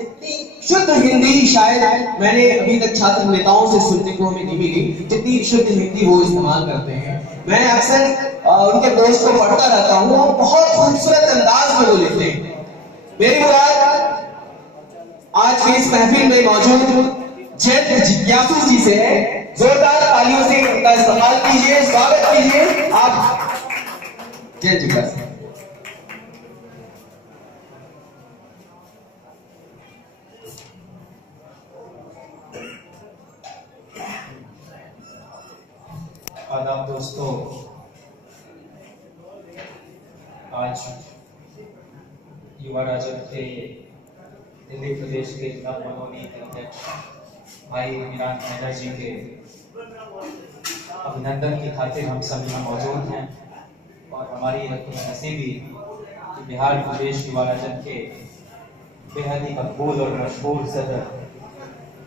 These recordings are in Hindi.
इतनी शुद्ध हिंदी शायद मैंने अभी तक छात्र नेताओं से सुनने को हमें नहीं मिली, जितनी शुद्ध हिंदी वो इस्तेमाल करते हैं। मैं अक्सर उनके दोस्त को पढ़ता रहता हूँ, वो बहुत खूबसूरत अंदाज में वो लिखते हैं। मेरी मुराद आज की इस महफिल में मौजूद जैन जिज्ञासु जी से है। जोरदार तालियों से उनका इस्तेमाल कीजिए, स्वागत कीजिए आप जैन जिज्ञासु। आदाब दोस्तों, आज युवा राजद के दिल्ली प्रदेश के मनोनीत अध्यक्ष भाई मीरान मेहरा जी के अभिनंदन की खातिर हम सब यहाँ मौजूद हैं और हमारी नसीबी कि बिहार प्रदेश युवा राजद के बेहद ही मकबूल और मशहूर सदर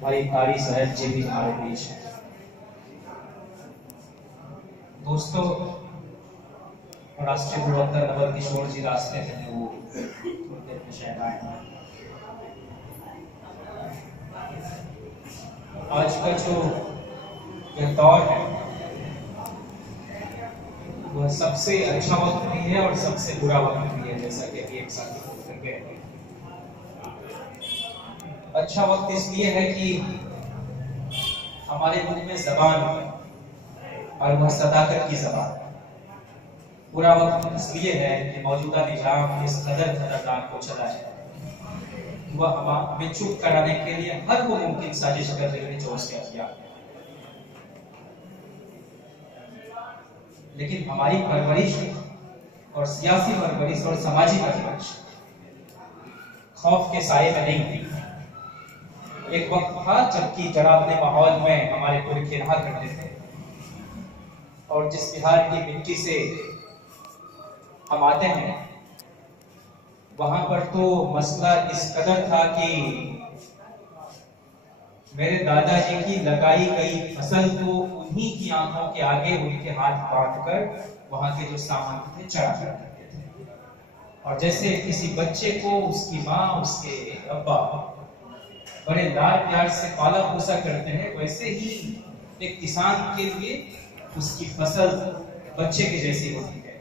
भाई कारी साहब जी भी हमारे बीच हैं। दोस्तों, राष्ट्रीय प्रवक्ता नवल किशोर जी रास्ते में वो शहर आए हैं। आज का जो यह दौर है वह सबसे अच्छा वक्त भी है और सबसे बुरा वक्त भी है, जैसा कि अभी एक साथी करके अच्छा वक्त इसलिए है कि हमारे मुल्क में जबान और वह सदाकत की जबान। बुरा वक्त इसलिए है कि मौजूदा निजाम इस कदर खतरनाक को चला है, वह हमें चुप कराने के लिए हर वो मुमकिन साजिश कर रही है जो उसके अख्तियार है। लेकिन हमारी परवरिश और सियासी परवरिश और समाजी परवरिश खौफ के साए में नहीं थी। एक वक्त था जबकि डरावने माहौल में हमारे पुरखे रहा करते थे और जिस बिहार की मिट्टी से हम आते हैं वहां पर तो मसला इस कदर था कि मेरे दादाजी की लगाई गई फसल को उन्हीं की आंखों के आगे उनके हाथ बांधकर वहां के जो सामान थे चढ़ा कर करते थे। और जैसे किसी बच्चे को उसकी माँ उसके अब्बा बड़े लाड प्यार से पाला पोसा करते हैं, वैसे ही एक किसान के लिए उसकी फसल बच्चे के जैसी होती है।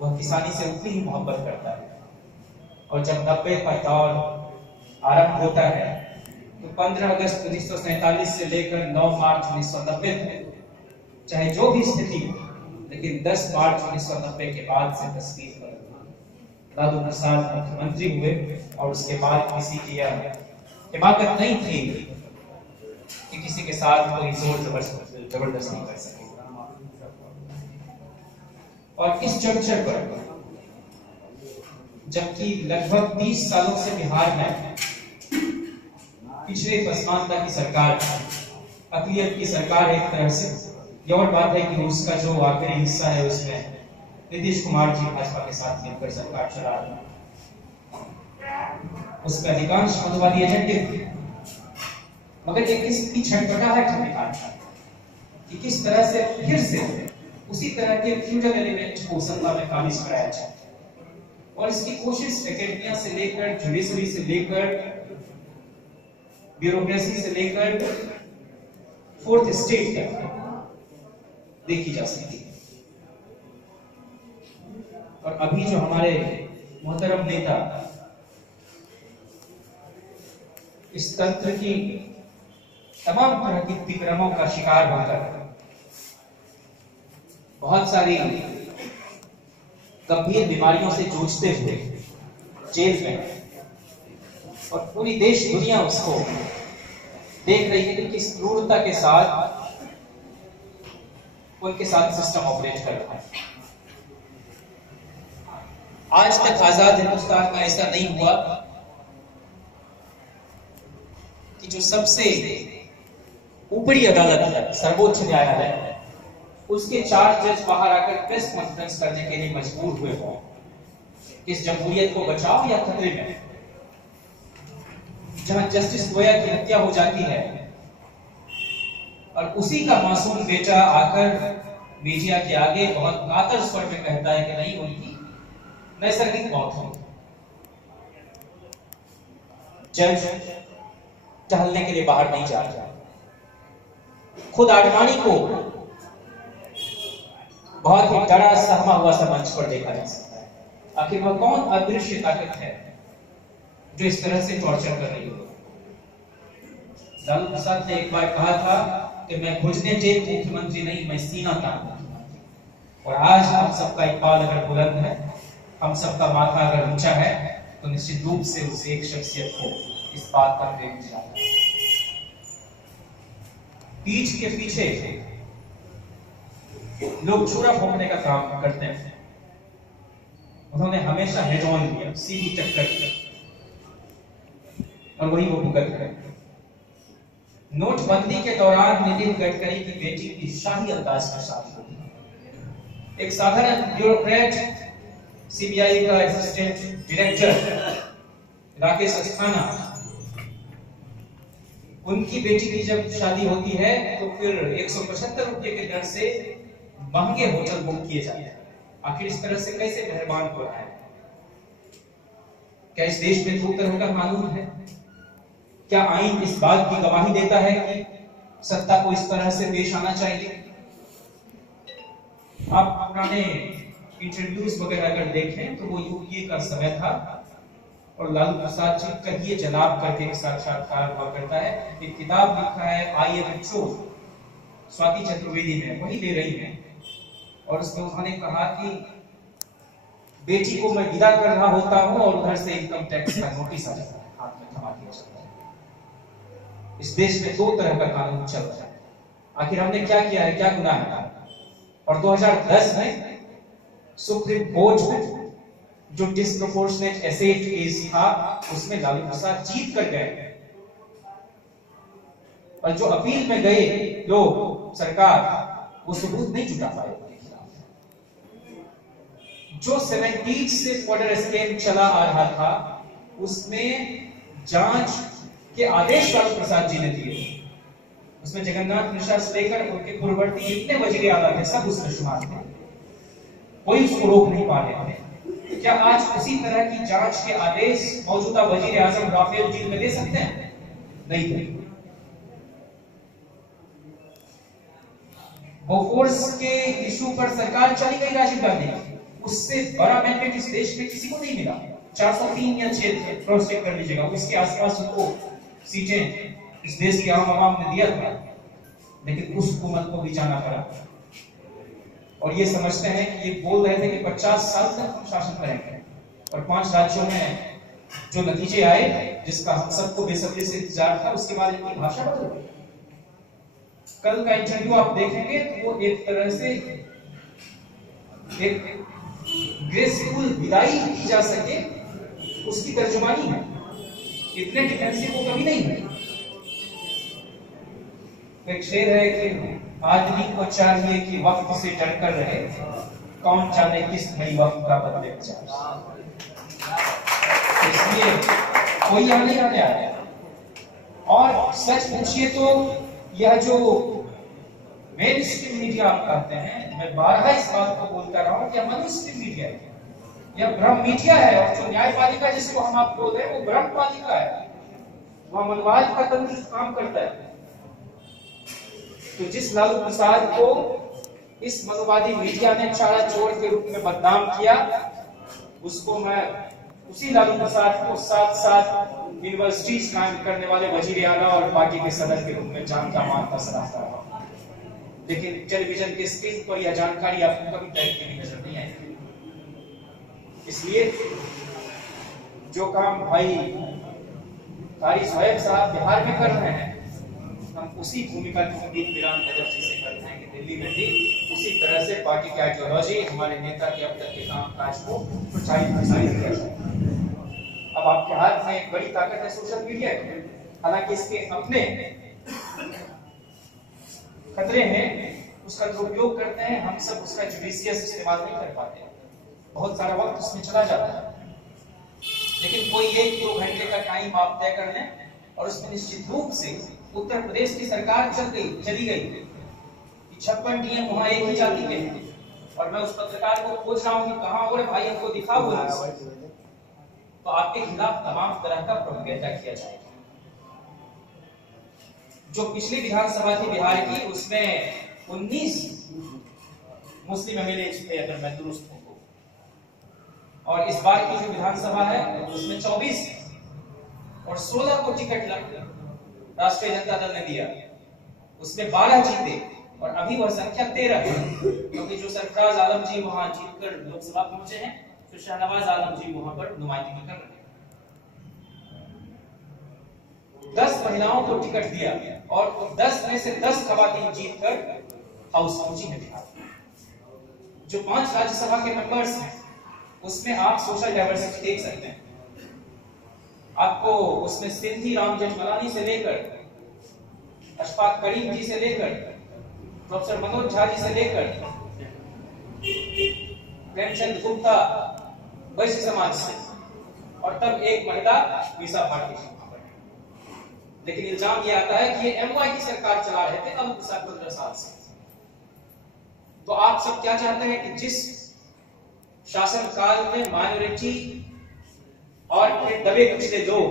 वह किसानी से उतनी ही मोहब्बत करता है। और जब 90 का दौर आरंभ होता है तो 15 अगस्त 1947 से लेकर 9 मार्च 1990 तक चाहे जो भी स्थिति हो, लेकिन 10 मार्च 1990 के बाद से तस्वीर बदली। लालू प्रसाद मुख्यमंत्री हुए और उसके बाद किसी की यह हिमाकत नहीं थी कि किसी के साथ कोई जोर जबरदस्ती कर सके। और इस जुंक्शन पर जबकि लगभग 30 सालों से बिहार में पिछड़े पसमानदा की सरकार, अकलियत की सरकार एक तरह से, ये और बात है कि उसका जो आखिरी हिस्सा है उसमें नीतीश कुमार जी भाजपा के साथ मिलकर सरकार चला रहे हैं, उसका अधिकांश मतवादी एजेंडे थे। मगर एक इसकी छटपटाहट हमें आता कि किस तरह से फिर से उसी तरह के फ्यूडल एलिमेंट को सत्ता में काबिज कराया जाए। और इसकी कोशिश एकेडमिया से लेकर, जुडिशरी से लेकर, ब्यूरोक्रेसी से लेकर फोर्थ स्टेट तक देखी जा सकती है। और अभी जो हमारे मोहतरम नेता इस तंत्र की तमाम तरह की विक्रमों का शिकार होकर बहुत सारी गंभीर बीमारियों से जूझते हुए जेल में, और पूरी देश दुनिया उसको देख रही है कि किस क्रूरता के साथ उनके साथ सिस्टम ऑपरेट कर रहा है। आज तक आजाद हिंदुस्तान में ऐसा नहीं हुआ कि जो सबसे ऊपरी अदालत है, सर्वोच्च न्यायालय, उसके 4 जज बाहर आकर प्रेस कॉन्फ्रेंस करने के लिए मजबूर हुए हों। इस जमहूरियत को बचाओ या खतरे में। जहां जस्टिस गोया की हत्या हो जाती है और उसी का मासूम बेटा आकर मीडिया के आगे बहुत कातर स्वर में कहता है कि नहीं, उनकी नैसर्गिक मौत हुई। जज टहलने के लिए बाहर नहीं जा रहा। खुद आडवाणी को बहुत ही डरा सहमा हुआ सा मंच पर देखा जा सकता है। आखिर वह कौन अदृश्य ताकत है जो इस तरह से टॉर्चर कर रही हो? लालू प्रसाद ने एक बार कहा था कि मैं घुटने टेक मुख्यमंत्री नहीं, मैं सीना तान मुख्यमंत्री। और आज हम सबका इकबाल अगर बुलंद है, हम सबका माथा अगर ऊंचा है, तो निश्चित रूप से उस एक शख्सियत को इस बात का प्रेम जाता है। पीठ के पीछे लोग छुरा फोड़ने का काम करते हैं। उन्होंने हमेशा हेड ऑन लिया, सीधी टक्कर दी, और वही वो भुगत है। नोटबंदी के दौरान नितिन गडकरी की बेटी की शाही अंदाज में शादी होती। एक साधारण ब्यूरोक्रेट, सीबीआई का असिस्टेंट डायरेक्टर राकेश अस्थाना, उनकी बेटी की जब शादी होती है तो फिर 175 रुपए के दर से महंगे होटल बुक किए जाते हैं। आखिर इस तरह से कैसे मेहरबान हो रहा है? क्या इस देश में दो तरह का कानून है? क्या आइन इस बात की गवाही देता है कि सत्ता को इस तरह से पेश आना चाहिए? आप पुराने इंटरव्यूज वगैरह अगर देखें तो वो यूपीए का समय था और लालू प्रसाद जी कहिए जनाब करके एक साक्षात्कार हुआ करता है। एक किताब लिखा है आई एम चोर, स्वाति चतुर्वेदी में, वही ले रही है। और उसमें उन्होंने कहा कि बेटी को मैं विदा कर रहा होता हूं और उधर से इनकम टैक्स का नोटिस आ जाता है, हाथ में थमा दिया जाता है। इस देश में दो तरह का कानून चल रहा है। आखिर हमने क्या किया है, क्या गुनाह है? और 2010 में सुप्रीम कोर्ट में जो डिस्प्रोपोर्शनेट एसेट केस था, उसमें लालू प्रसाद जीत कर गए। और जो अपील में गए लोग, सरकार, वो सबूत नहीं जुटा पाए। जो 70 से फर्दर स्कैम चला आ रहा था, उसमें जांच के आदेश लालू प्रसाद जी ने दिए। उसमें जगन्नाथ मिश्रा से लेकर उनके पूर्ववर्ती जितने वजीर आला थे, सब उसमें शुमार थे। कोई उसको रोक नहीं पा रहे थे। क्या आज उसी तरह की जांच के आदेश मौजूदा वजीर आजम राफेल डील में दे सकते हैं? नहीं दे। बोफोर्स के इशू पर सरकार चली गई राजीव गांधी, उससे बड़ा मैंडेट इस देश में किसी को नहीं मिला। 403 या 6 क्रॉस चेक कर लीजिएगा, उसके आसपास उनको सीटें इस देश के आम आवाम ने दिया था, लेकिन उस हुकूमत को भी जाना पड़ा। और ये समझते हैं कि ये बोल रहे थे कि 50 साल तक हम शासन करेंगे, और 5 राज्यों में जो नतीजे आए, जिसका हम सबको बेसब्री से इंतजार था, उसके बाद इनकी भाषा बदल गई। कल का इंटरव्यू आप देखेंगे तो वो एक तरह से एक ग्रेसफुल विदाई की जा सके, उसकी तर्जुमानी है। इतने डिफेंसिव वो कभी नहीं है। एक शेर है कि आदमी को चाहिए कि वक्त से डरकर रहे, कौन जाने किस घड़ी वक्त का बदले जाए। इसलिए कोई यहाँ नहीं आने आया। और सच पूछिए तो यह जो मेन स्ट्रीम मीडिया आप कहते हैं, मैं बारहा इस बात को बोलता रहा हूं कि मनु स्ट्रीम मीडिया है, यह ब्रह्म मीडिया है। और जो न्यायपालिका जिसको हम आप बोल रहे हैं, वो ब्रह्म पालिका है, वहां मनवाज का तंत्र काम करता है। तो जिस लालू प्रसाद को इस मनुवादी मीडिया ने चारा चोर के रूप में बदनाम किया, उसको मैं उसी लालू प्रसाद को साथ साथ यूनिवर्सिटी कायम करने वाले वजीर आला और पार्टी के सदस्य के रूप में जानता मानता सराहता रहा। लेकिन टेलीविजन के स्क्रीन पर यह जानकारी आपको कभी तैरती हुई नजर नहीं आएगी। इसलिए जो काम भाई कारी साहब साहब बिहार में कर रहे हैं, हम उसी भूमिका की उम्मीद वीरान तेजस्वी से करते हैं कि दिल्ली में भी उसी तरह से पार्टी की आइडियोलॉजी, हमारे नेता के अब तक के कामकाज को प्रसारित किया जाए। अब आपके हाथ में एक बड़ी ताकत है सोशल मीडिया की। हालांकि इसके अपने खतरे हैं, उसका दुरुपयोग करते हैं, हम सब उसका जुडिशियस इस्तेमाल नहीं कर पाते, बहुत सारा वक्त उसमें चला जाता है। लेकिन कोई 1-2 घंटे का टाइम आप तय कर लें और उसमें निश्चित रूप से उत्तर प्रदेश की सरकार चली गई कि 56 डीएम वहां एक ही जाति के हैं। और मैं उस पत्रकार को पूछ रहा हूं कि कहां और भाई हमको दिखा बोला, तो आपके खिलाफ तमाम तरह का प्रोपेगेंडा किया जाएगा। जो पिछली विधानसभा थी बिहार की, उसमें 19 मुस्लिम एमएलए थे अगर मैं दुरुस्त हूं तो, और इस बार की जो विधानसभा है उसमें 24 और 16 को टिकट राष्ट्रीय जनता दल ने दिया, उसमें 12 जीते और अभी वह संख्या 13 है, क्योंकि जो सरफराज आलम जी वहां जीतकर लोकसभा पहुंचे हैं, तो शाहनवाज आलम जी वहां पर नुमाइंदगी कर रहे हैं। 10 महिलाओं को टिकट दिया और 10 में से 10 खवातीन जीतकर हाउस पहुंची है बिहार। जो 5 राज्यसभा के मेंबर्स हैं उसमें आप सोशल डाइवर्सिटी देख सकते हैं। आपको उसमें सिंधी राम जेठमलानी से लेकर अशफाक करीम जी से लेकर प्रोफेसर मनोज झा जी से लेकर प्रेमचंद गुप्ता वैश्य समाज से, और तब एक महिला मीसा भारती जी। लेकिन इल्जाम ये आता है कि ये एमवाई की सरकार चला रहे थे लालू प्रसाद 15 साल से। तो आप सब क्या चाहते हैं कि जिस शासन काल में माइनॉरिटी और फिर दबे कुचले लोग,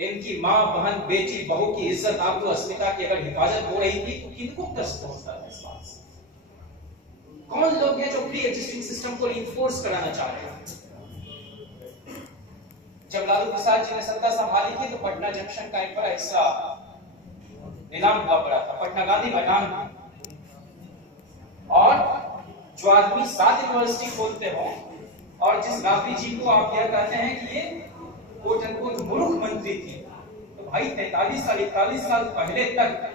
इनकी मां, बहन, बेटी, बहू की इज्जत, आबरू, अस्मिता की अगर हिफाजत हो रही थी, तो किनको कष्ट पहुंचता है इस बात से? कौन लोग हैं जो प्री एग्जिस्टिंग सिस्टम को रिइंफोर्स कराना चाह रहे हैं? जब लालू प्रसाद जी ने सत्ता संभाली थी तो पटना जंक्शन का एक बड़ा हिस्सा नीलाम हुआ पड़ा था, पटना गांधी मैदान में। और जो आदमी 7 यूनिवर्सिटी खोलते हो और जिस राबड़ी जी को आप यह कहते हैं कि ये कोट अनकोट मूर्ख मंत्री थी, तो भाई 43 साल 41 साल पहले तक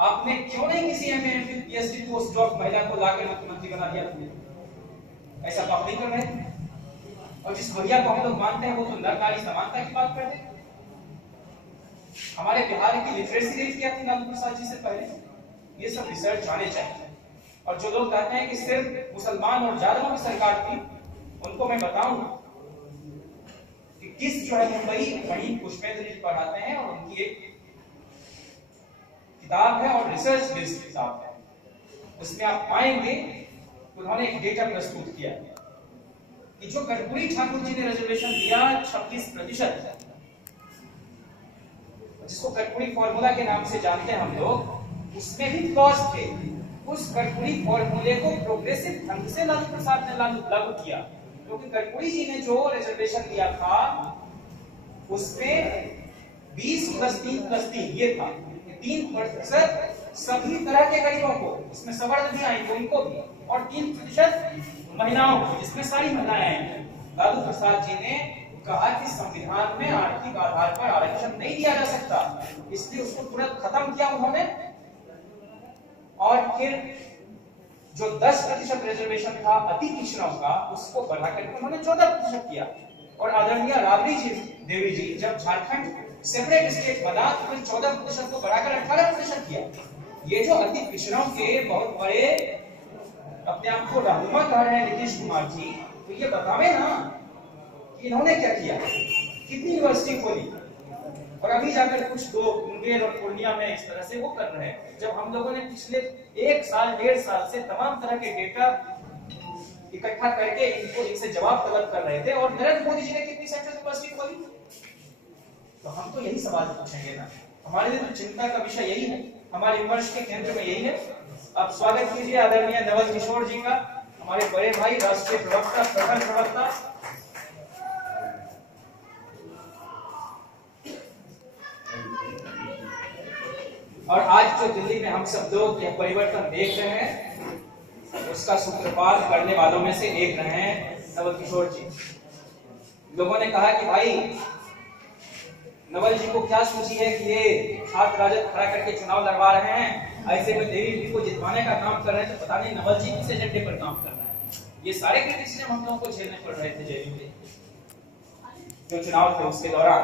आपने क्यों नहीं किसी एमए पीएचडी पोस्ट डॉक महिला को लाकर मुख्यमंत्री बना दिया? ऐसा तो आप नहीं कर रहे थे। और जिस भैया को हम लोग मानते हैं वो तो नर नारी समानता की बात करते हैं। हमारे बिहार की लिटरेसी रेट क्या थी लालू प्रसाद जी से पहले? ये सब रिसर्च आने चाहिए। और जो लोग कहते हैं कि सिर्फ मुसलमान और जादवों की सरकार थी, उनको मैं बताऊं कि किस जो है मुंबई वहीं पुष्पेंद्र जी पढ़ाते हैं और उनकी एक किताब है और रिसर्च बेस्ड किताब है, उसमें आप पाएंगे उन्होंने एक डेटा प्रस्तुत किया कि जो कर्पूरी ठाकुर जी ने रिजर्वेशन दिया 26%, जिसको कर्पूरी फॉर्मूला के नाम से जानते हैं हम लोग, उसमें भी फ्लॉज थे। उस कर्पूरी फॉर्मूले को प्रोग्रेसिव ढंग से लालू प्रसाद ने लागू किया, क्योंकि कर्पूरी जी ने जो रिजर्वेशन दिया था उसमें 20 + 3 + 3 ये था 3% सभी तरह के गरीबों को, इसमें सवर्ण भी आएंगे उनको भी, और 3% महिलाओं को, जिसमें सारी महिलाएं हैं। लालू प्रसाद जी ने कहा कि संविधान में आर्थिक आधार पर आरक्षण नहीं दिया जा सकता, इसलिए उसको तुरंत खत्म किया उन्होंने। और फिर जो 10% रिजर्वेशन था अति पिछड़ों का, उसको बढ़ाकर उन्होंने 14% किया। और आदरणीय राबड़ी जी देवी जी जब झारखंड सेपरेट स्टेट बना तो फिर 14% को बढ़ाकर 18% किया। ये जो अति पिछड़ों के बहुत बड़े अपने आप को रहनुमा कह रहे हैं नीतीश कुमार जी, तो ये बतावे ना कि इन्होंने क्या किया, कितनी यूनिवर्सिटी खोली, और अभी जाकर कुछ लोग मुंगेर और पूर्णिया में इस तरह से वो कर रहे हैं, जब हम लोगों ने पिछले 1 साल 1.5 साल से तमाम तरह के डेटा इकट्ठा करके इनसे जवाब तलब कर रहे थे। और नरेंद्र मोदी जी ने कितनी सेंट्रल यूनिवर्सिटी खोली? तो हम तो यही सवाल पूछेंगे ना, हमारे लिए तो चिंता का विषय यही है, हमारे विमर्श के केंद्र में यही है। आप स्वागत कीजिए आदरणीय नवल किशोर जी का, हमारे बड़े भाई, राष्ट्रीय प्रवक्ता, प्रखर प्रवक्ता। और आज जो दिल्ली में हम सब लोग यह परिवर्तन देख रहे हैं, उसका सूत्रपात करने वालों में से एक रहे हैं नवल किशोर जी। लोगों ने कहा कि भाई नवल जी को क्या सूझी है कि ये छात्र राजद खड़ा करके चुनाव लड़वा रहे हैं, ऐसे में देवी जी को जितवाने का काम कर रहे हैं, तो पता नहीं नवल जी किस एजेंडे पर काम कर रहे हैं। ये सारे क्रिटिसिज्म हम लोगों को झेलने पड़ रहे थे जेडीयू के जो चुनाव थे उसके दौरान।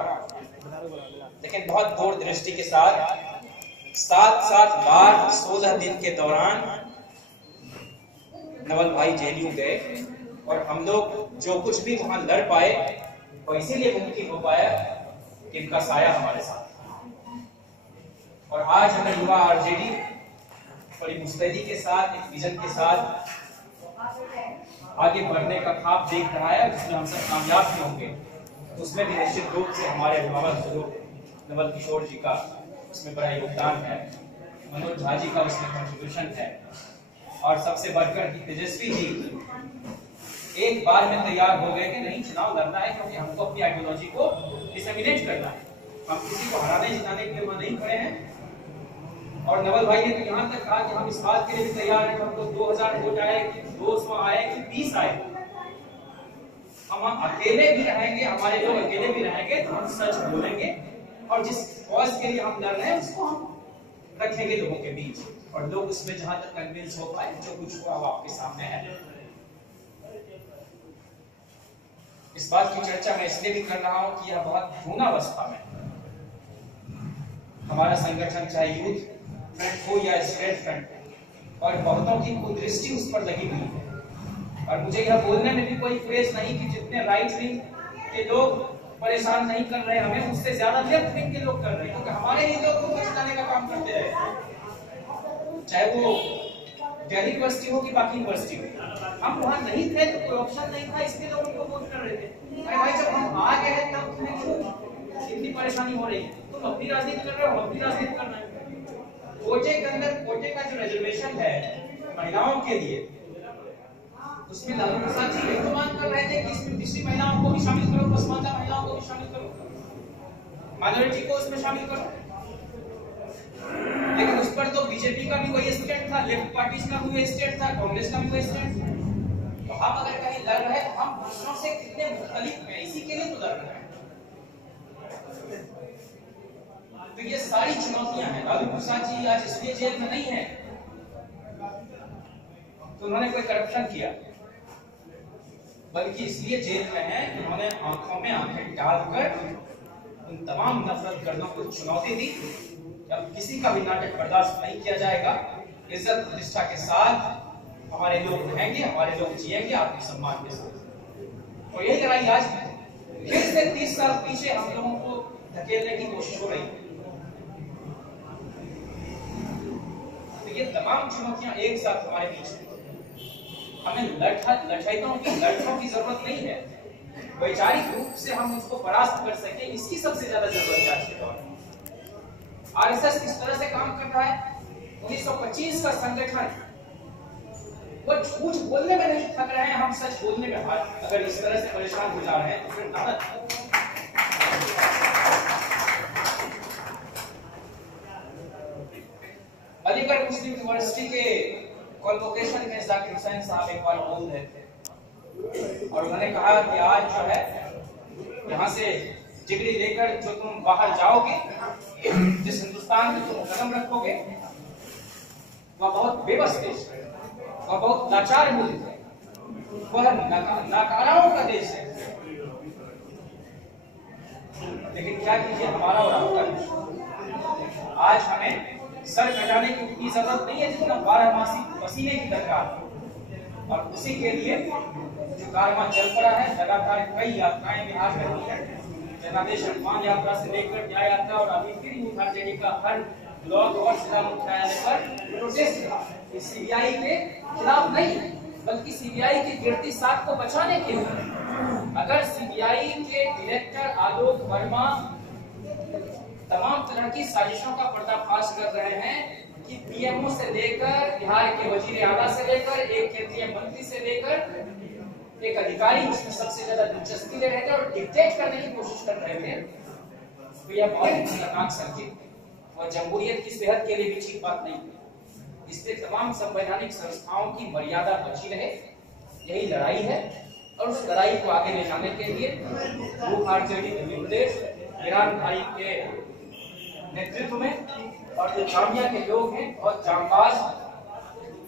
लेकिन बहुत दूरदृष्टि के साथ 7 बार 16 दिन के दौरान नवल भाई जेडीयू गए, और हम लोग जो कुछ भी वहां लड़ पाए वो इसीलिए मुमकिन हो पाया कि इनका साया हमारे साथ। और आज अगर युवा आरजेडी बड़ी मुस्तैदी के साथ, एक विजन के साथ आगे बढ़ने का ख्वाब देख रहा है, जिसमें हम सब कामयाब भी होंगे, तो उसमें भी निश्चित रूप से हमारे अभिभावक स्वरूप नवल किशोर जी का उसमें बड़ा योगदान है, मनोज झा जी का उसमें कंट्रीब्यूशन है, और सबसे बढ़कर तेजस्वी जी एक बार में तैयार हो गए कि नहीं चुनाव लड़ना है, क्योंकि हमको अपनी आइडियोलॉजी को डिसेमिनेट करना है, हम किसी को हराने जिताने के लिए वहां नहीं खड़े हैं। और नवल भाई ने तो यहाँ तक कहा कि हम इस बात के लिए भी तैयार हैं कि हमको 2000 वोट आए कि 200 आए कि 20 आए, हम अकेले भी रहेंगे, हमारे लोग अकेले भी रहेंगे तो हम सच बोलेंगे, और जिस कॉज के लिए हम लड़ रहे हैं उसको हम रखेंगे लोगों के बीच, और लोग उसमें जहां तक कन्विंस हो पाए, जो कुछ हुआ वो आपके सामने है। इस बात की चर्चा मैं इसलिए भी कर रहा हूं कि यह बहुत भ्रूणावस्था में हमारा संगठन, चाहे यूथ फ्रंट हो या स्ट्रेट फ्रंट, और बहुतों की कुदृष्टि उस पर लगी हुई है। और मुझे यह बोलने में भी कोई फ्रेज नहीं कि जितने राइट विंग के लोग परेशान नहीं कर रहे हमें, उससे ज्यादा लेफ्ट विंग के लोग कर रहे हैं, क्योंकि हमारे ही लोग को बचाने का काम करते रहे, चाहे वो दिल्ली यूनिवर्सिटी हो कि बाकी यूनिवर्सिटी हो। हम वहां नहीं थे तो कोई ऑप्शन नहीं था, इसलिए लोग उनको वोट कर रहे थे। अरे भाई जब हम आ गए हैं तब तुम्हें क्यों इतनी परेशानी हो रही है? तुम अपनी राजनीति कर रहे हो, हम अपनी राजनीति कर रहे हैं। कोटे के अंदर कोटे का जो रिजर्वेशन है महिलाओं के लिए, उसमें लालू प्रसाद जी यही तो मांग कर रहे थे कि इसमें पिछड़ी महिलाओं को भी शामिल करो, पसमानदा महिलाओं को भी शामिल करो, माइनॉरिटी को उसमें शामिल करो। लेकिन उस पर तो बीजेपी का भी वही स्टैंड था, लेफ्ट पार्टीज का भी वही स्टैंड था, कांग्रेस का भी वही स्टैंड था। तो हम अगर कहीं लड़ रहे हैं तो हम दूसरों से कितने मुख्तलिफ हैं, इसी के लिए तो लड़ रहे हैं। तो ये सारी चुनौतियां हैं। लालू प्रसाद जी आज इसलिए जेल में नहीं है तो उन्होंने कोई करप्शन किया, बल्कि इसलिए जेल में है कि उन्होंने आंखों में आंखें डालकर उन तमाम नफरत गर्दों को चुनौती दी। अब किसी का भी नाटक बर्दाश्त नहीं किया जाएगा, इज्जत प्रतिष्ठा के साथ हमारे लोग रहेंगे, हमारे लोग जिएंगे आपके सम्मान के साथ। और यही लड़ाई आज फिर से 30 साल पीछे हम लोगों को धकेलने की कोशिश हो रही है। तो ये तमाम चुनौतियां एक साथ हमारे बीच हैं। हमें लड़ाइयों की जरूरत नहीं है, वैचारिक रूप से हम उसको परास्त कर सके, इसकी सबसे ज्यादा जरूरत है आज के दौर में। आरएसएस किस तरह से काम कर रहा है? 1925 का संगठन, वो झूठ बोलने में नहीं थक रहे हैं, हम सच बोलने में अगर इस तरह से परेशान हो जा रहे हैं तो फिर नाटक। अलीगढ़ मुस्लिम यूनिवर्सिटी के कॉन्वोकेशन में जाकिर हुसैन साहब एक बार बोल रहे थे और उन्होंने कहा कि आज जो है यहाँ से डिग्री लेकर जो तुम बाहर जाओगे, जिस हिंदुस्तान में तुम कदम रखोगे, वह बहुत बेबस देश है, वह बहुत लाचार मुल्क है, वह नाकाराओं का देश है। लेकिन क्या कीजिए, हमारा और आपका आज हमें सर कटाने की उतनी जरूरत नहीं है जितना 12 मासी पसीने की दरकार है। और उसी के लिए जो कारवां चल पड़ा है, लगातार कई यात्राएं बिहार में हुई है, जनादेश हनुमान यात्रा से लेकर न्याय यात्रा, और अभी फिर यूथ आरजेडी का हर ब्लॉक और जिला मुख्यालय पर प्रोटेस्ट था। सीबीआई के खिलाफ नहीं, बल्कि सीबीआई की गिरती साख को बचाने के लिए। अगर सीबीआई के डायरेक्टर आलोक वर्मा तमाम तरह की साजिशों का पर्दाफाश कर रहे हैं कि पीएमओ से लेकर बिहार के वजीर आला से लेकर एक केंद्रीय मंत्री से लेकर एक अधिकारी उसमें सबसे ज्यादा दिलचस्पी ले रहे थे और डिक्टेट करने की कोशिश कर रहे थे, तो यह बहुत खतरनाक संकेत और जमहूरियत की सेहत के लिए भी ठीक बात नहीं। इसलिए तमाम संवैधानिक संस्थाओं की मर्यादा बची रहे, यही लड़ाई है। और उस लड़ाई को आगे ले जाने के लिए यूथ आरजेडी दिल्ली प्रदेश ईरान भाई के नेतृत्व में और जो जामिया के लोग हैं और जामबाज,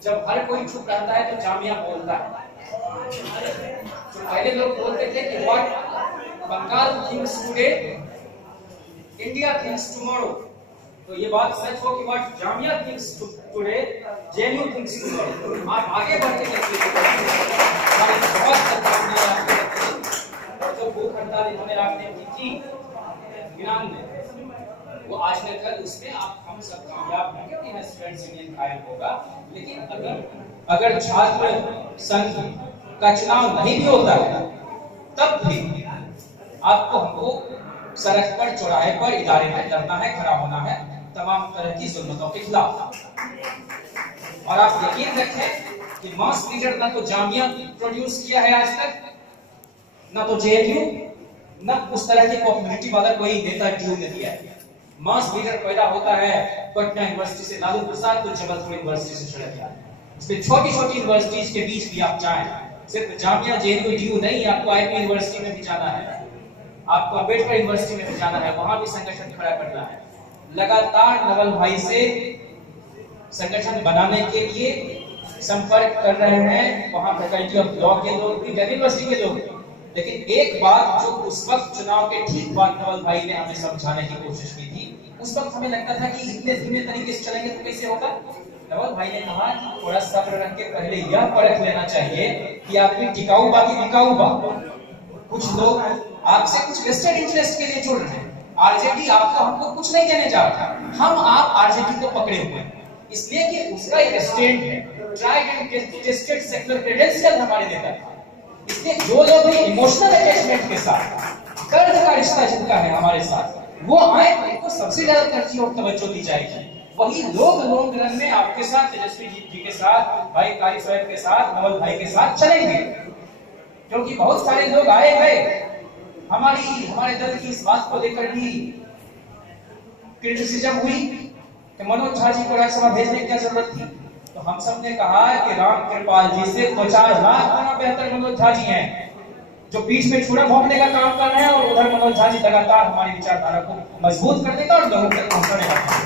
जब हर कोई चुप रहता है तो जामिया बोलता है। जो पहले लोग बोलते थे कि what Bengal thinks today India thinks tomorrow, तो ये बात सच हो कि what Jamia thinks today JNU thinks tomorrow. आप आगे बढ़ते जो भूख हड़ताल इन्होंने रास्ते की थी ईरान में, वो आज न कल उसमें आप हम सब कामयाब होंगे और यह स्टूडेंट्स यूनियन कायम होगा। लेकिन अगर छात्र संघ का चुनाव नहीं भी होता है, तब भी आपको हमको सड़क पर, चौराहे पर, इदारे में लड़ना है, खड़ा होना है तमाम तरह की जुल्मतों के खिलाफ। और आप यकीन रखें कि मास लीडर ना तो जामिया प्रोड्यूस किया है आज तक, ना तो जेएनयू, ना उस तरह की कम्युनिटी वाला कोई नेता ड्यू ने दिया है। मास लीडर पैदा होता है पटना यूनिवर्सिटी से लालू प्रसाद तो जबलपुर यूनिवर्सिटी से छिड़क गया। इसलिए छोटी छोटी यूनिवर्सिटीज के बीच भी आप जाएं, सिर्फ जामिया जेएनयू ड्यू नहीं, आपको आईपी यूनिवर्सिटी में भी जाना है, आपको अम्बेडकर यूनिवर्सिटी में भी जाना है, वहां भी संगठन खड़ा करना है। लगातार नवल भाई से संगठन बनाने के लिए संपर्क कर रहे हैं, वहां फैकल्टी ऑफ लॉ के लोग भी, यूनिवर्सिटी के लोग भी। लेकिन एक बात जो उस वक्त चुनाव के ठीक बाद नवल भाई ने हमें समझाने की कोशिश की थी, उस वक्त हमें लगता था कि इतने धीमे तरीके से चलेंगे तो कैसे होगा। नवल भाई ने कहा कि थोड़ा सब्र रख के पहले यह परख लेना चाहिए कि आदमी टिकाऊ बा कि बिकाऊ बा। कुछ लोग आपसे कुछ वेस्टेड इंटरेस्ट के लिए जुड़ रहे हैं। आरजेडी आपको हमको कुछ नहीं देने जा रहा, हम आप आरजेडी को पकड़े हुए हैं, इसलिए कि उसका एक स्टैंड है, tried and tested secular credential हमारे नेता। इसलिए जो लोग भी इमोशनल अटैचमेंट के साथ, कर्ज का रिश्ता जिनका है हमारे साथ, वो आए, उनको सबसे ज्यादा तरजीह और तवज्जो दी जाएगी। वही लोग लॉन्ग रन में आपके साथ, तेजस्वी जी के साथ, भाई कारी साहब के साथ, नवल भाई के साथ चलेंगे। क्योंकि बहुत सारे लोग आए गए, हमारे दल की इस बात को लेकर भी क्रिटिसिज्म हुई कि मनोज झा जी को राज्यसभा भेजने की क्या जरूरत थी। तो हम सब ने कहा कि राम कृपाल जी से 4 लाख गुना बेहतर मनोज झा जी हैं, जो बीच में छुरा भोंकने का काम कर रहे हैं, और उधर मनोज झा जी लगातार हमारी विचारधारा को मजबूत करने का और लोगों तक पहुंचाने का काम।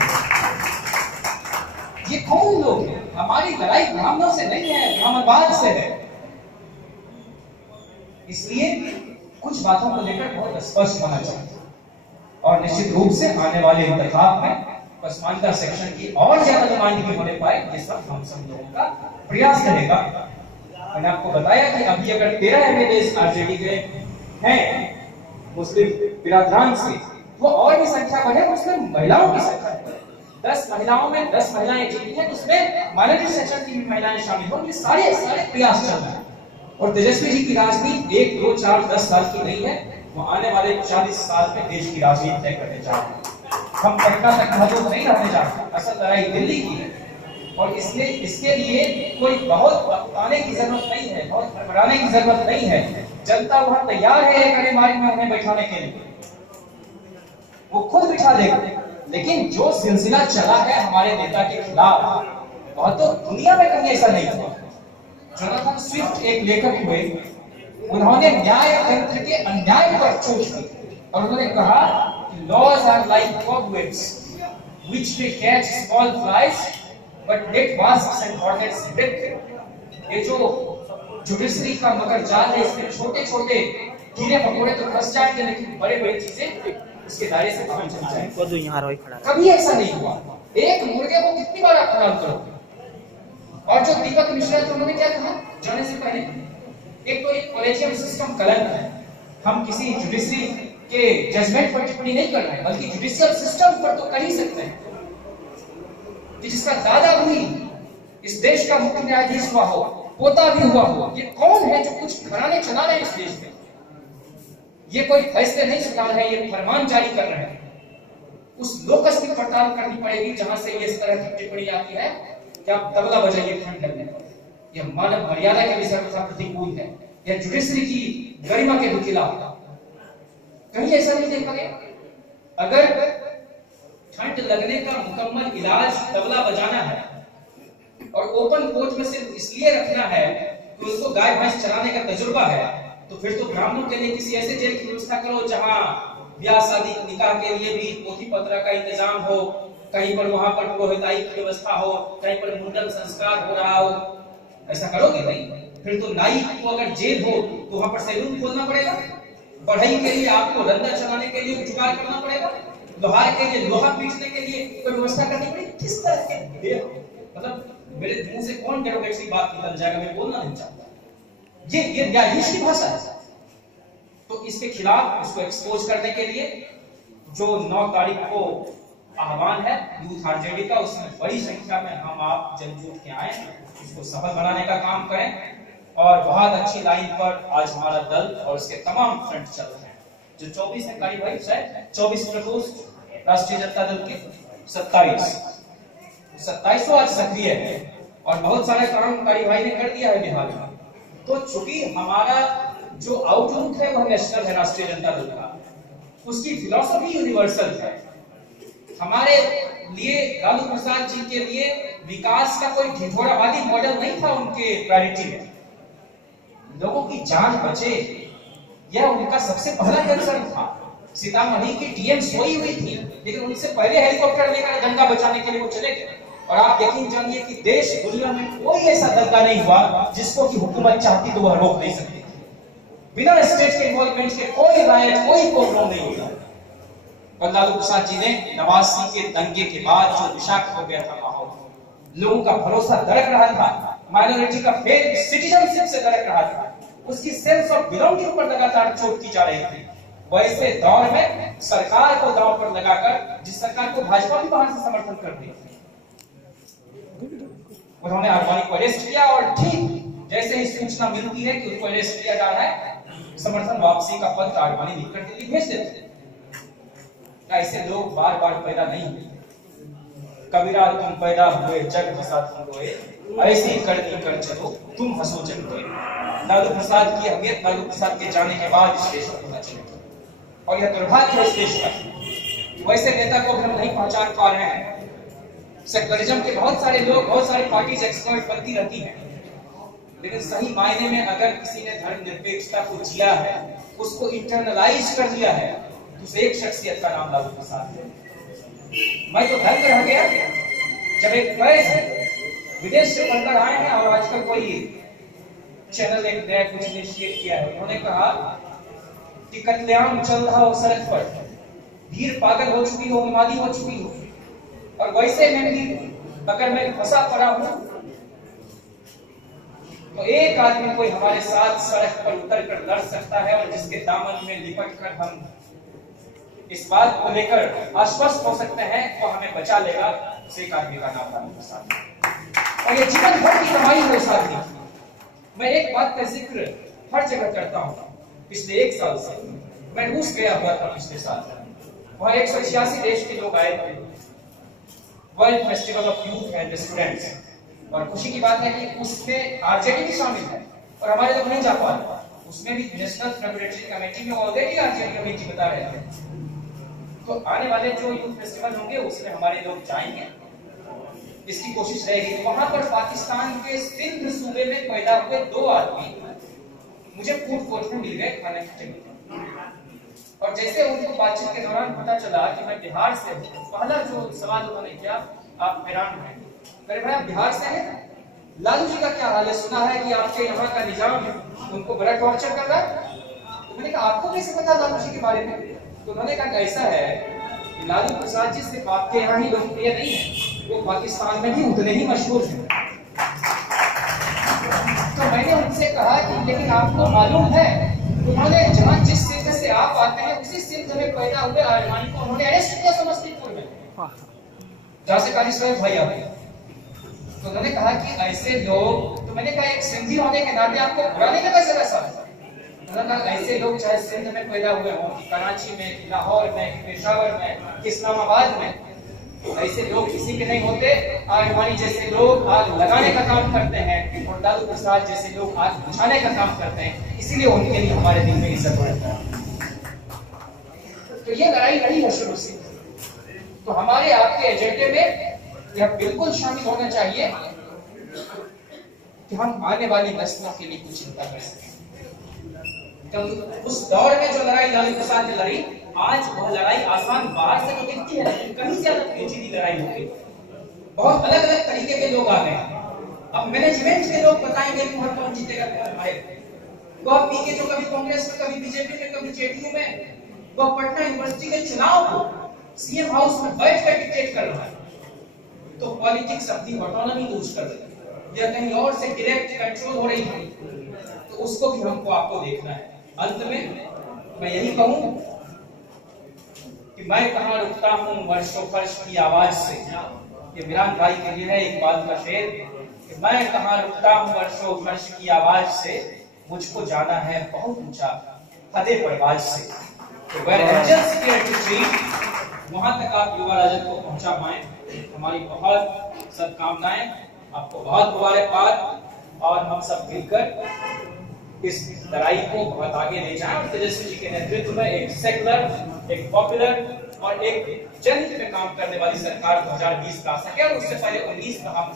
ये कौन लोग हैं? हमारी लड़ाई ब्राह्मणों से नहीं है, ब्राह्मणवाद से है। इसलिए कुछ बातों को लेकर बहुत स्पष्ट होना चाहिए, और निश्चित रूप से आने वाले इंतखाब में पसमानदा सेक्शन की और ज्यादा नुमाइंदगी होने पाए, ये सब हम सब लोगों का प्रयास रहेगा। मैंने आपको बताया कि अभी अगर 13 एमएलए आरजेडी के हैं मुस्लिम बिरादरान से, वो और भी संख्या बढ़े, मुस्लिम महिलाओं की संख्या बढ़े। 10 महिलाओं में 10 महिलाएं जीती हैं, उसमें माइनॉरिटी सेक्शन की भी महिलाएं शामिल हों। ये सारे प्रयास चल रहे हैं। और तेजस्वी जी की राजनीति 1, 2, 4, 10 साल की नहीं है, वो आने वाले 40 साल में देश की राजनीति तय करने जा रहे हैं। हम पटना तक महदूद नहीं रहने जा रहे, असल लड़ाई दिल्ली की है। और इसलिए इसके लिए कोई बहुत आने की जरूरत नहीं है, बहुत घबराने की जरूरत नहीं है। जनता वहां तैयार है एक अलमारी में उन्हें बैठाने के लिए, वो खुद बिठा देगा। लेकिन जो सिलसिला चला है हमारे नेता के खिलाफ, वह तो दुनिया में कहीं ऐसा नहीं हुआ। जोनाथन स्विफ्ट एक लेखक हुए, उन्होंने न्याय तंत्र के अन्याय पर चोट की और उन्होंने कहा कि laws are like cobwebs which may catch small flies but let wasps and hornets break। ये जो जुडिशरी का मगर जाल है, इसमें छोटे छोटे कीड़े मकोड़े तो फंस जाएंगे, लेकिन बड़े बड़े चीजें इसके दायरे से बाहर चल जाएंगी। कभी ऐसा नहीं हुआ। एक मुर्गे को कितनी बार आप हलाल करोगे? और जो दीपक मिश्रा थे, उन्होंने क्या कहा जाने से पहले, एक तो एक कॉलेजियम सिस्टम कलंक है। हम किसी जुडिशरी के जजमेंट पर टिप्पणी नहीं कर रहे हैं, बल्कि जुडिशियल सिस्टम पर तो कर ही सकते हैं कि जिसका दादा भी इस देश का मुख्य न्यायाधीश हुआ हो, पोता भी हुआ हो। ये कौन है जो कुछ घराने चला रहे हैं इस देश में? ये कोई फैसले नहीं सुना रहे हैं, ये फरमान जारी कर रहे हैं। उस लोकस की पड़ताल करनी पड़ेगी जहां से ये इस तरह की टिप्पणी आती है कि आप तबला बजाइए खंड में। यह मानव मर्यादा के लिए सर्वथा प्रतिकूल है, यह जुडिशरी की गरिमा के खिलाफ। कहीं ऐसा नहीं देखा गया। अगर ठंड लगने का मुकम्मल इलाज तबला बजाना है और ओपन कोच में सिर्फ इसलिए रखना है कि उनको गाय भैंस चलाने का तजुर्बा है, तो फिर तो ब्राह्मणों के लिए किसी ऐसे जेल की व्यवस्था करो जहां ब्याह शादी निकाह के लिए भी पोथी पत्र का इंतजाम हो, कहीं पर वहां पर पुरोहिताई की व्यवस्था हो, कहीं पर मुंडन संस्कार हो रहा हो। ऐसा करोगे नहीं? फिर तो नाई को अगर जेल हो तो वहां पर सैलून खोलना पड़ेगा, बढ़ई के लिए आपको रंदा चलाने के लिए जुगाड़ करना पड़ेगा, लोहार के लिए लोहा पीटने के लिए कोई व्यवस्था करनी पड़ेगी। किस तरह के मतलब मेरे मुंह से कौन डेरोगेटरी बात निकल जाएगा, मैं बोलना नहीं चाहता। ये न्यायाधीश की भाषा है। तो इसके खिलाफ इसको एक्सपोज करने के लिए जो 9 तारीख को आह्वान है यूथ आरजेडी का, उसमें बड़ी संख्या में हम आप जन जुट के आए, इसको सफल बनाने का काम करें। और बहुत अच्छी लाइन पर आज हमारा दल और उसके तमाम फ्रंट चल रहे हैं। जो 24 है कारी भाई, शायद 24 प्रकोष्ठ राष्ट्रीय जनता दल के 27 आज सक्रिय है और बहुत सारे काम कारी भाई ने कर दिया है बिहार में। तो चूंकि हमारा जो आउटलुक है वह नेशनल है राष्ट्रीय जनता दल का, उसकी फिलॉसफी यूनिवर्सल है। हमारे लिए लालू प्रसाद जी के लिए विकास का कोई ढिढोरावादी मॉडल नहीं था उनके प्रायोरिटी में। लोगों की जान बचे यह उनका सबसे पहला कंसर्न था। सीतामढ़ी की डीएम सोई हुई थी, लेकिन उनसे पहले हेलीकॉप्टर लेकर गंगा बचाने के लिए वो चले गए। और आप यकीन जानिए कि देश दुनिया में कोई ऐसा दंगा नहीं हुआ जिसको कि हुकूमत चाहती तो वह रोक नहीं सकती थी। बिना स्टेट के इन्वॉल्वमेंट के कोई रायट, कोई पोग्राम नहीं हुआ। और लालू प्रसाद जी ने 89 के दंगे के बाद जो विषाक्त हो गया था माहौल, लोगों का भरोसा दरक रहा था, माइनॉरिटी का फेथ सिटीजनशिप से दरक रहा था, उसकी सेंस ऑफ बिलोंगिंग पर लगातार चोट की जा रही थी। वैसे दौर में सरकार को दांव पर लगाकर, जिस सरकार को भाजपा भी बाहर से समर्थन कर रही थी, उन्होंने आडवाणी को अरेस्ट किया और ठीक जैसे ही सूचना मिलती है कि उसको अरेस्ट किया जा रहा है, समर्थन वापसी का पत्र आडवाणी लिखकर दिल्ली भेज देते हैं। ऐसे लोग बार बार पैदा नहीं हुए। कबीरा तुम पैदा हुए जग हंसा तुम रोए, ऐसी करनी कर चलो तुम हंसो जग रोए। लालू प्रसाद की अहमियत लालू प्रसाद के जाने के बाद इस देश को पता चली और यह दुर्भाग्य है इस देश का। वैसे नेता को हम नहीं पहचान पा रहे हैं। सेक्युलरिज्म के बहुत सारे लोग, बहुत सारे पार्टीज एक्सपर्ट बनती रहती हैं, लेकिन सही मायने में अगर किसी ने धर्मनिरपेक्षता को जिया है, उसको इंटरनलाइज कर दिया है, तो उस एक शख्सियत का नाम लालू प्रसाद है। मैं तो दंग रह गया जब एक फैज विदेश से पढ़कर आए हैं और आजकल कोई चैनल एक नया कुछ इनिशिएट किया है। उन्होंने कहा कि कत्लेआम चल रहा हो सड़क पर, भीड़ पागल हो चुकी हो, उन्मादी हो चुकी हो, और वैसे में भी अगर मैं फंसा पड़ा हूं तो एक आदमी कोई हमारे साथ सड़क पर उतर कर लड़ सकता है और जिसके दामन में लिपट कर हम इस बात को लेकर आश्वस्त हो सकते हैं तो हमें बचा लेगा। उस एक आदमी का नाम लालू प्रसाद है और ये जीवन भर की कमाई है उस आदमी की। मैं एक बात का जिक्र हर जगह करता हूँ। पिछले 1 साल से मैं रूस गया हुआ था। पिछले साल वहां 186 देश के लोग आए थे, world festival of youth and students, और खुशी की बात है कि उसमें आरजेडी भी शामिल है और हमारे लोग नहीं जा पा रहे। उसमें भी नेशनल प्रिपरेटरी कमेटी में ऑलरेडी आरजेडी कमेटी बता रहे थे। तो आने वाले जो यूथ फेस्टिवल होंगे उसमें हमारे लोग जाएंगे, इसकी कोशिश रहेगी। वहां पर पाकिस्तान के सिंध सूबे में पैदा हुए 2 आदमी मुझे फूड कोर्ट में मिल गए खाने की जगह, और जैसे उनको बातचीत के दौरान पता चला कि मैं बिहार से हूँ, पहला जो सवाल उन्होंने किया, आप हैरान हैं, अरे भाई आप बिहार से हैं, लालू जी का क्या हाल है, सुना है कि आपके यहाँ का निजाम उनको बड़ा टॉर्चर कर रहा है। तो मैंने कहा आपको कैसे पता लालू जी के बारे में? तो उन्होंने कहा ऐसा है कि लालू प्रसाद जी सिर्फ आपके यहाँ ही लोकप्रिय नहीं है, वो पाकिस्तान में भी उतने ही मशहूर हैं। तो मैंने उनसे कहा कि लेकिन आपको मालूम है, उन्होंने जहाँ जिस सिंध से आप आते हैं उसी सिंध में पैदा हुए आडवाणी को उन्होंने अरेस्ट किया समस्तीपुर में, जहाँ से कालीश्वर भाई आते हैं। तो उन्होंने कहा कि ऐसे लोग, तो मैंने कहा एक सिंधी होने के नाते आपको बुरा नहीं लगा जरा सा? उन्होंने कहा ऐसे लोग चाहे सिंध में पैदा हुए हों, कराची में, लाहौर में, पेशावर में, इस्लामाबाद में, ऐसे लोग किसी के नहीं होते। आडवाणी जैसे लोग आग लगाने का काम करते हैं और लालू प्रसाद जैसे लोग आग बुझाने का काम करते हैं, इसीलिए उनके लिए हमारे दिल में इज्जत बढ़ता है। तो ये लड़ाई लड़ी है शुरू से। तो हमारे आपके एजेंडे में यह बिल्कुल शामिल होना चाहिए कि हम आने वाली नस्लों के लिए कुछ चिंता कर सकें। तो उस दौर में जो लड़ाई लालू प्रसाद ने लड़ी, आज वह लड़ाई आसान बाहर से तो दिखती है, लेकिन कहीं ज्यादा पेचीदी लड़ाई हो गई। बहुत अलग अलग तरीके के लोग आ गए। अब मैनेजमेंट के लोग बताएंगे कि वहां कौन जीतेगा कौन हारेगा। वह पीके जो कभी कांग्रेस में, कभी बीजेपी में, कभी जेडीयू में, वह पटना यूनिवर्सिटी के चुनाव को सीएम हाउस में बैठ कर डिक्टेट कर रहा है। तो पॉलिटिक्स अपनी ऑटोनॉमी लूज कर रही है या कहीं और से डायरेक्ट कंट्रोल हो रही है, तो उसको भी हमको आपको देखना है। अंत में मैं यही कहूं कि मैं कहां रुकता हूं वर्षों फर्श की आवाज से, ये मिरान भाई के लिए है। इकबाल का शेर कि मैं कहाँ रुकता हूँ वर्षों वर्ष की आवाज से, मुझको जाना है बहुत ऊंचा फदे परवाज से। तो where angels fear to tread, वहां तक आप युवा राजद को पहुंचा पाए, हमारी बहुत सद्कामनाएं, आपको बहुत मुबारकबाद। और हम सब मिलकर इस लड़ाई को बहुत आगे ले जाएं और तेजस्वी जी के नेतृत्व में एक सेकुलर, एक पॉपुलर और एक जनहित में काम करने वाली सरकार 2020 ला सके। और उससे पहले 19 का हम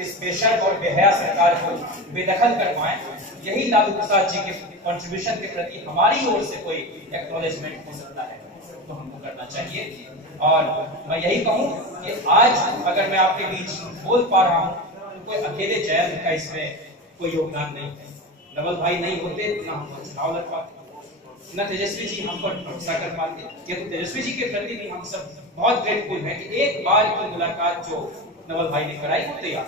इस बेशर्म और बेहया सरकार को बेदखल कर पाए। यही लालू प्रसाद जी के कंट्रीब्यूशन के प्रति हमारी ओर से कोई एक्नॉलेजमेंट हो सकता है तो हमको करना चाहिए। और मैं यही कहूं कि आज अगर मैं आपके बीच बोल पा रहा हूं तो कोई अकेले जयंत का इसमें कोई योगदान नहीं है। नवल भाई नहीं होते ना हम चुनाव लड़ पाते, न तेजस्वी जी हम पर भरोसा कर पाते। ये तो तेजस्वी जी के प्रति भी हम सब बहुत ग्रेटफुल हैं कि एक बार की मुलाकात जो नवल भाई ने कराई वो तैयार,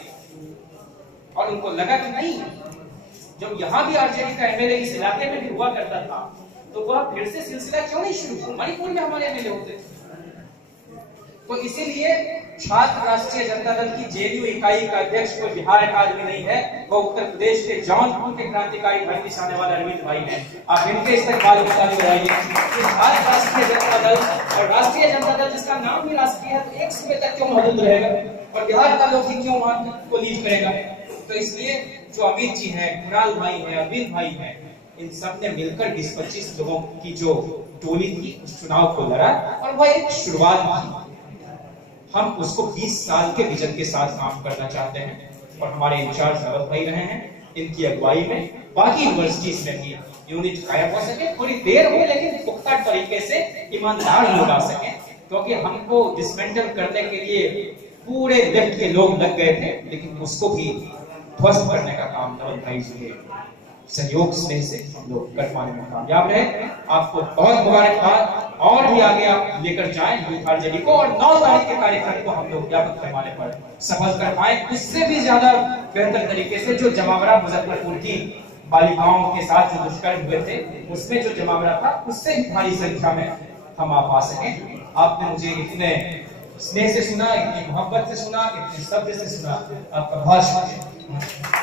और उनको लगा कि नहीं, जब यहाँ भी आरजेडी का एमएलए इस इलाके में भी हुआ करता था तो वह फिर से सिलसिला क्यों नहीं शुरू हुआ? मणिपुर में हमारे एमएलए होते। तो इसीलिए छात्र राष्ट्रीय जनता दल की जेडीयू इकाई का अध्यक्ष कोई बिहार का आदमी नहीं है, वो उत्तर प्रदेश के जौनपुर के क्रांतिकारी धरती से आने वाले अरविंद भाई हैं। आप इनके इस्तेमाल कराइए। आज राष्ट्रीय जनता दल और राष्ट्रीय जनता दल जिसका नाम भी राष्ट्रीय है तो एक सूबे तक क्यों मौजूद रहेगा और बिहार का लोग ही क्यों वहां को लीड करेगा? तो इसलिए जो अमित जी हैं, कुणाल भाई हैं, अरविंद भाई हैं, इन सब ने मिलकर 20-25 लोगों की जो टोली थी उस चुनाव को लड़ा और वह एक शुरुआत थी। हम उसको 20 साल के विजन के साथ काम करना चाहते हैं और हमारे इंचार्ज नवल भाई रहे हैं। इनकी अगुवाई में बाकी यूनिवर्सिटीज में भी यूनिट कायम हो सके, थोड़ी देर हो लेकिन पुख्ता तरीके से ईमानदार लोग आ सके, क्योंकि हमको डिसमेंटल करने के लिए पूरे लेफ्ट के लोग लग गए थे, लेकिन उसको भी ध्वस्त करने का काम नवल भाई जी के सहयोग स्नेह से हम लोग कर पाने में कामयाब रहे। आपको बहुत मुबारकबाद, और भी आगे आप लेकर जाएं यूथ आरजेडी को और 9 तारीख के कार्यक्रम को हम लोग व्यापक पैमाने पर सफल कर पाए, उससे भी ज्यादा बेहतर तरीके से। जो जमावड़ा मुजफ्फरपुर की बालिकाओं के साथ जो दुष्कर्म हुए थे उसमें जो जमावड़ा था उससे भारी संख्या में हम आप आ सके। आपने मुझे इतने स्नेह से सुना, इतनी मोहब्बत से सुना, इतने शब्द से सुना, आपका बहुत शुक्रिया।